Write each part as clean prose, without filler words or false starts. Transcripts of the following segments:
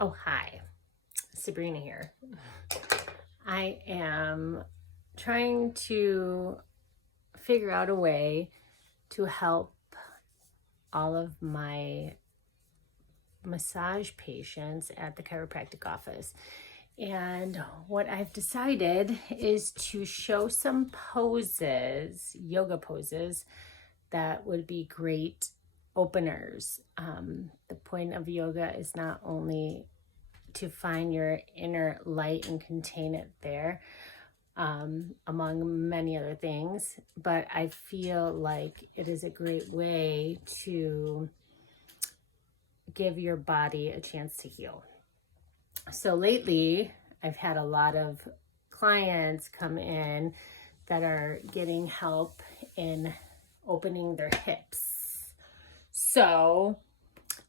Oh, hi, Sabrina here. I am trying to figure out a way to help all of my massage patients at the chiropractic office. And what I've decided is to show some poses, yoga poses, that would be great openers. The point of yoga is not only to find your inner light and contain it there, among many other things. But I feel like it is a great way to give your body a chance to heal. So lately, I've had a lot of clients come in that are getting help in opening their hips. So,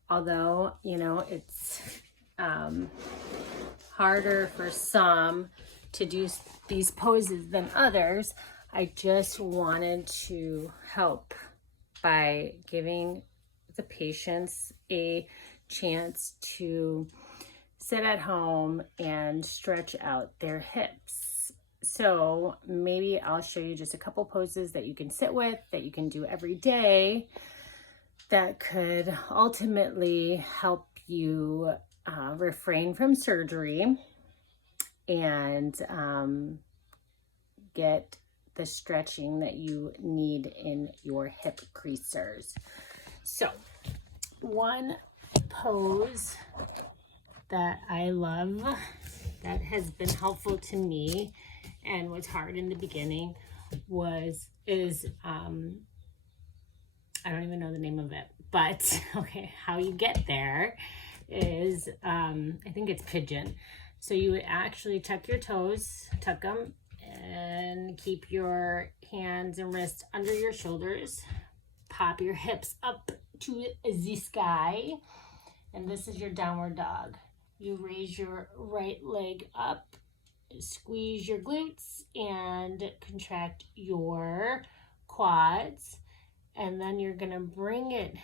although, it's harder for some to do these poses than others, I just wanted to help by giving the patients a chance to sit at home and stretch out their hips. So maybe I'll show you just a couple poses that you can sit with, that you can do every day, that could ultimately help you refrain from surgery and get the stretching that you need in your hip creasers. So one pose that I love that has been helpful to me and was hard in the beginning is I don't even know the name of it, but okay, how you get there is I think it's pigeon. So you would actually tuck your toes, tuck them, and keep your hands and wrists under your shoulders. Pop your hips up to the sky, and this is your downward dog. You raise your right leg up, squeeze your glutes, and contract your quads. And then you're gonna bring it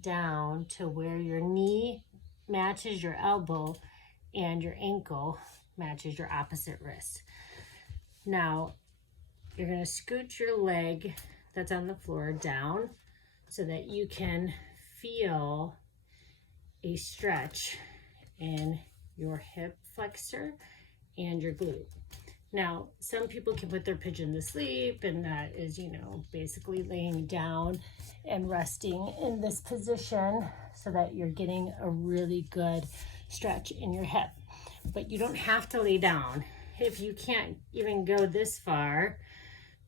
down to where your knee matches your elbow and your ankle matches your opposite wrist. Now, you're gonna scoot your leg that's on the floor down so that you can feel a stretch in your hip flexor and your glute. Now, some people can put their pigeon to sleep, and that is, basically laying down and resting in this position so that you're getting a really good stretch in your hip. But you don't have to lay down. If you can't even go this far,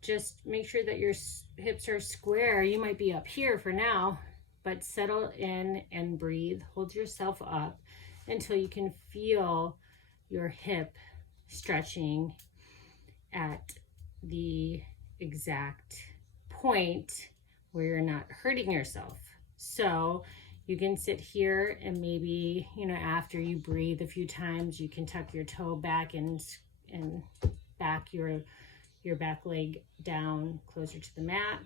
just make sure that your hips are square. You might be up here for now, but settle in and breathe. Hold yourself up until you can feel your hip stretching at the exact point where you're not hurting yourself. So you can sit here and maybe, after you breathe a few times, you can tuck your toe back and back your back leg down closer to the mat.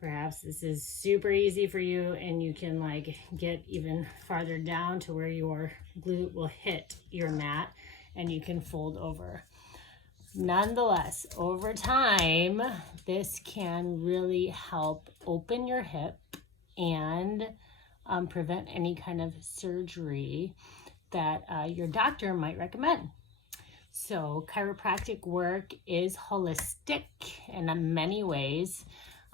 Perhaps this is super easy for you and you can get even farther down to where your glute will hit your mat and you can fold over. Nonetheless, over time, this can really help open your hip and prevent any kind of surgery that your doctor might recommend. So chiropractic work is holistic in many ways.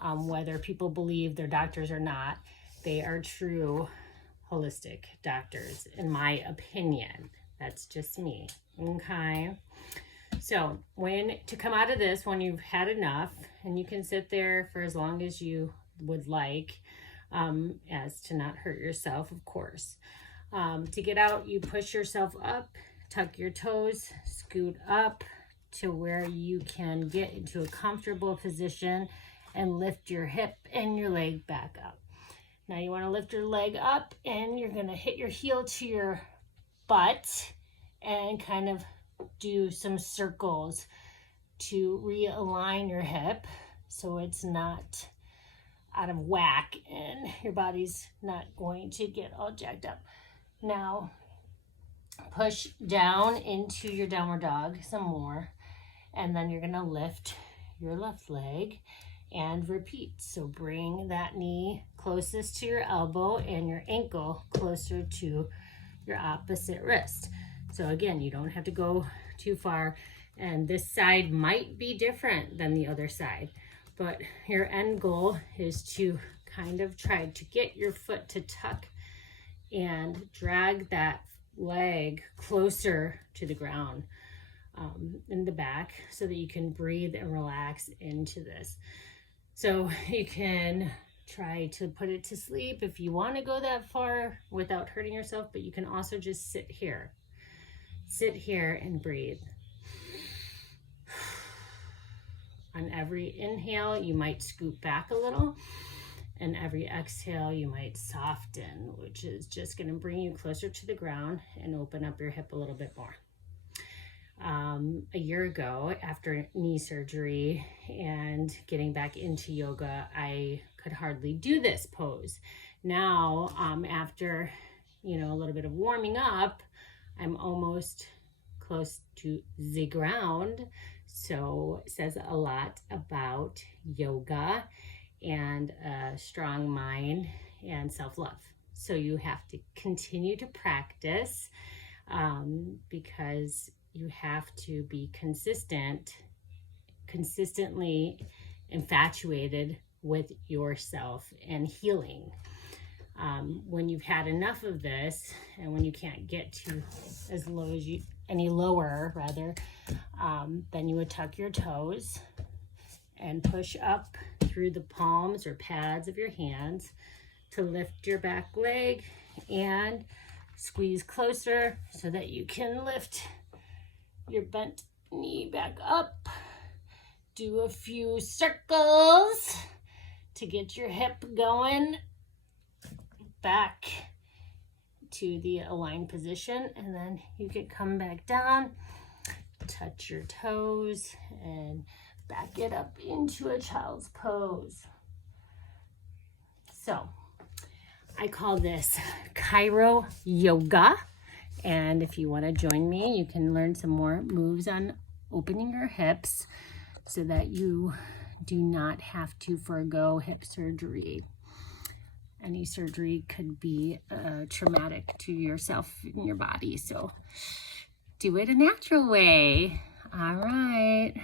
Whether people believe their doctors or not, they are true holistic doctors, in my opinion. That's just me, okay? So to come out of this, when you've had enough, and you can sit there for as long as you would like, as to not hurt yourself, of course. To get out, you push yourself up, tuck your toes, scoot up to where you can get into a comfortable position and lift your hip and your leg back up. Now you want to lift your leg up and you're going to hit your heel to your butt and kind of do some circles to realign your hip so it's not out of whack and your body's not going to get all jacked up. Now, Push down into your downward dog some more, and then you're gonna lift your left leg and repeat. So bring that knee closest to your elbow and your ankle closer to your opposite wrist. So again, you don't have to go too far, and this side might be different than the other side, but your end goal is to kind of try to get your foot to tuck and drag that leg closer to the ground in the back so that you can breathe and relax into this. So you can try to put it to sleep if you want to go that far without hurting yourself, but you can also just sit here. Sit here and breathe. On every inhale, you might scoot back a little, and every exhale, you might soften, which is just going to bring you closer to the ground and open up your hip a little bit more. A year ago, after knee surgery and getting back into yoga, I could hardly do this pose. Now, after a little bit of warming up, I'm almost close to the ground. So it says a lot about yoga and a strong mind and self-love. So you have to continue to practice because you have to be consistently infatuated with yourself and healing. When you've had enough of this, and when you can't get to as low as any lower, then you would tuck your toes and push up through the palms or pads of your hands to lift your back leg and squeeze closer so that you can lift your bent knee back up. Do a few circles to get your hip going back to the aligned position, and then you can come back down, touch your toes, and back it up into a child's pose. So I call this Chiro-Yoga, and if you want to join me, you can learn some more moves on opening your hips so that you do not have to forego hip surgery. Any surgery could be traumatic to yourself and your body, so do it a natural way. All right.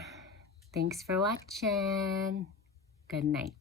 Thanks for watching. Good night.